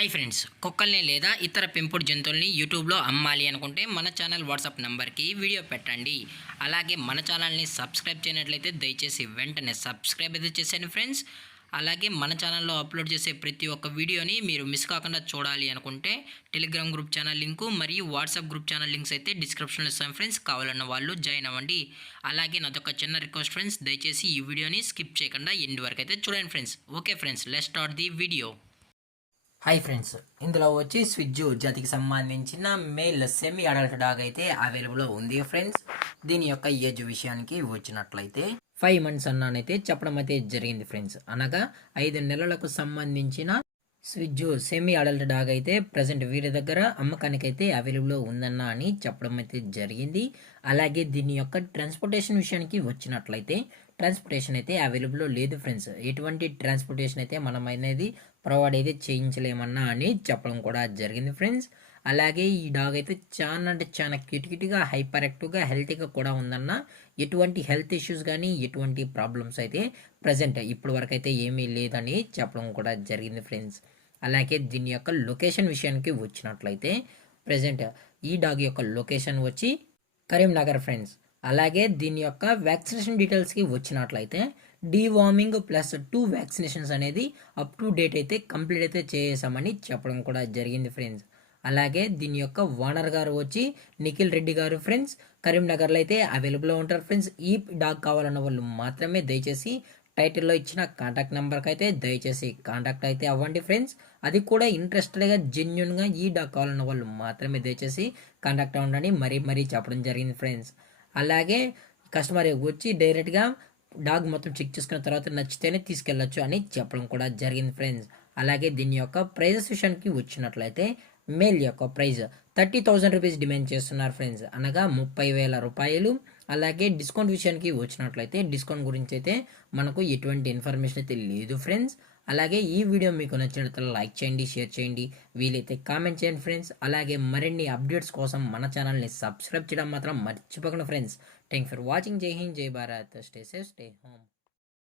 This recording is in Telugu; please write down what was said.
హాయ్ ఫ్రెండ్స్, కుక్కల్ని లేదా ఇతర పెంపుడు జంతువుల్ని యూట్యూబ్లో అమ్మాలి అనుకుంటే మన ఛానల్ వాట్సాప్ నెంబర్కి వీడియో పెట్టండి. అలాగే మన ఛానల్ని సబ్స్క్రైబ్ చేయనట్లయితే దయచేసి వెంటనే సబ్స్క్రైబ్ అయితే చేసేయండి ఫ్రెండ్స్. అలాగే మన ఛానల్లో అప్లోడ్ చేసే ప్రతి ఒక్క వీడియోని మీరు మిస్ కాకుండా చూడాలి అనుకుంటే టెలిగ్రామ్ గ్రూప్ ఛానల్ లింకు మరియు వాట్సాప్ గ్రూప్ ఛానల్ లింక్స్ అయితే డిస్క్రిప్షన్లో ఇస్తాను ఫ్రెండ్స్. కావాలన్న వాళ్ళు జాయిన్ అవ్వండి. అలాగే నాదొక చిన్న రిక్వెస్ట్ ఫ్రెండ్స్, దయచేసి ఈ వీడియోని స్కిప్ చేయకుండా ఎండ్ వరకు అయితే చూడండి friends. Okay friends, let's start the video. Hi friends, ఇందులో వచ్చి స్విజ్జు జాతికి సంబంధించిన మేల్ సెమీ అడల్ట్ డాగ్ అయితే అవైలబుల్ ఉంది ఫ్రెండ్స్. దీని యొక్క ఏజ్ విషయానికి వచ్చినట్లయితే 5 months అన్నానైతే చెప్పడం అయితే జరిగింది ఫ్రెండ్స్. అనగా 5 నెలలకు సంబంధించిన స్విజ్జు సెమీ అడల్ట్ డాగ్ అయితే ప్రజెంట్ వీరి దగ్గర అమ్మకానికి అయితే అవైలబుల్ ఉందన్న అని చెప్పడం అయితే జరిగింది. అలాగే దీని యొక్క ట్రాన్స్పోర్టేషన్ విషయానికి వచ్చినట్లయితే ట్రాన్స్పోర్టేషన్ అయితే అవైలబుల్ లేదు ఫ్రెండ్స్. ఎటువంటి ట్రాన్స్పోర్టేషన్ అయితే మనం అనేది ప్రొవైడ్ అయితే చేయించలేమన్నా అని చెప్పడం కూడా జరిగింది ఫ్రెండ్స్. అలాగే ఈ డాగ్ అయితే చాలా అంటే చాలా క్యూట్గా హైపర్ యాక్టివ్గా హెల్తీగా కూడా ఉందన్న. ఎటువంటి హెల్త్ ఇష్యూస్ కానీ ఎటువంటి ప్రాబ్లమ్స్ అయితే ప్రజెంట్ ఇప్పటి వరకు అయితే ఏమీ లేదని చెప్పడం కూడా జరిగింది ఫ్రెండ్స్. అలాగే దీని యొక్క లొకేషన్ విషయానికి వచ్చినట్లయితే ప్రజెంట్ ఈ డాగ్ యొక్క లొకేషన్ వచ్చి కరీంనగర్ ఫ్రెండ్స్. అలాగే దీని యొక్క వ్యాక్సినేషన్ డీటెయిల్స్కి వచ్చినట్లయితే డీవార్మింగ్ ప్లస్ 2 వ్యాక్సినేషన్స్ అనేది అప్ టు డేట్ అయితే కంప్లీట్ అయితే చేసామని చెప్పడం కూడా జరిగింది ఫ్రెండ్స్. అలాగే దీని యొక్క ఓనర్ గారు వచ్చి నిఖిల్ రెడ్డి గారు ఫ్రెండ్స్. కరీంనగర్లో అయితే అవైలబుల్లో ఉంటారు ఫ్రెండ్స్. ఈ డాగ్ కావాలన్న వాళ్ళు మాత్రమే దయచేసి టైటిల్లో ఇచ్చిన కాంటాక్ట్ నెంబర్కి అయితే దయచేసి కాంటాక్ట్ అయితే అవ్వండి ఫ్రెండ్స్. అది కూడా ఇంట్రెస్టెడ్గా జెన్యున్గా ఈ డాగ్ కావాలన్న వాళ్ళు మాత్రమే దయచేసి కాంటాక్ట్ అవ్వండి మరీ చెప్పడం జరిగింది ఫ్రెండ్స్. అలాగే కస్టమర్ వచ్చి డైరెక్ట్గా డాగ్ మొత్తం చెక్ చేసుకున్న తర్వాత నచ్చితేనే తీసుకెళ్ళొచ్చు అని చెప్పడం కూడా జరిగింది ఫ్రెండ్స్. అలాగే దీని యొక్క ప్రైజెస్ విషయానికి వచ్చినట్లయితే మేల్ యొక్క ప్రైజ్ 30,000 రూపీస్ డిమాండ్ చేస్తున్నారు ఫ్రెండ్స్, అనగా 30,000 రూపాయలు. అలాగే డిస్కౌంట్ విషయానికి వచ్చినట్లయితే డిస్కౌంట్ గురించి అయితే మనకు ఎటువంటి ఇన్ఫర్మేషన్ అయితే లేదు ఫ్రెండ్స్. అలాగే ఈ వీడియో మీకు నచ్చినట్లయితే లైక్ చేయండి, షేర్ చేయండి, వీలైతే కామెంట్ చేయండి ఫ్రెండ్స్. అలాగే మరిన్ని అప్డేట్స్ కోసం మన ఛానల్ని సబ్స్క్రైబ్ చేయడం మాత్రం మర్చిపోకండి ఫ్రెండ్స్. Thank for watching. జై హింద్, జై Bharat. Stay safe, stay home.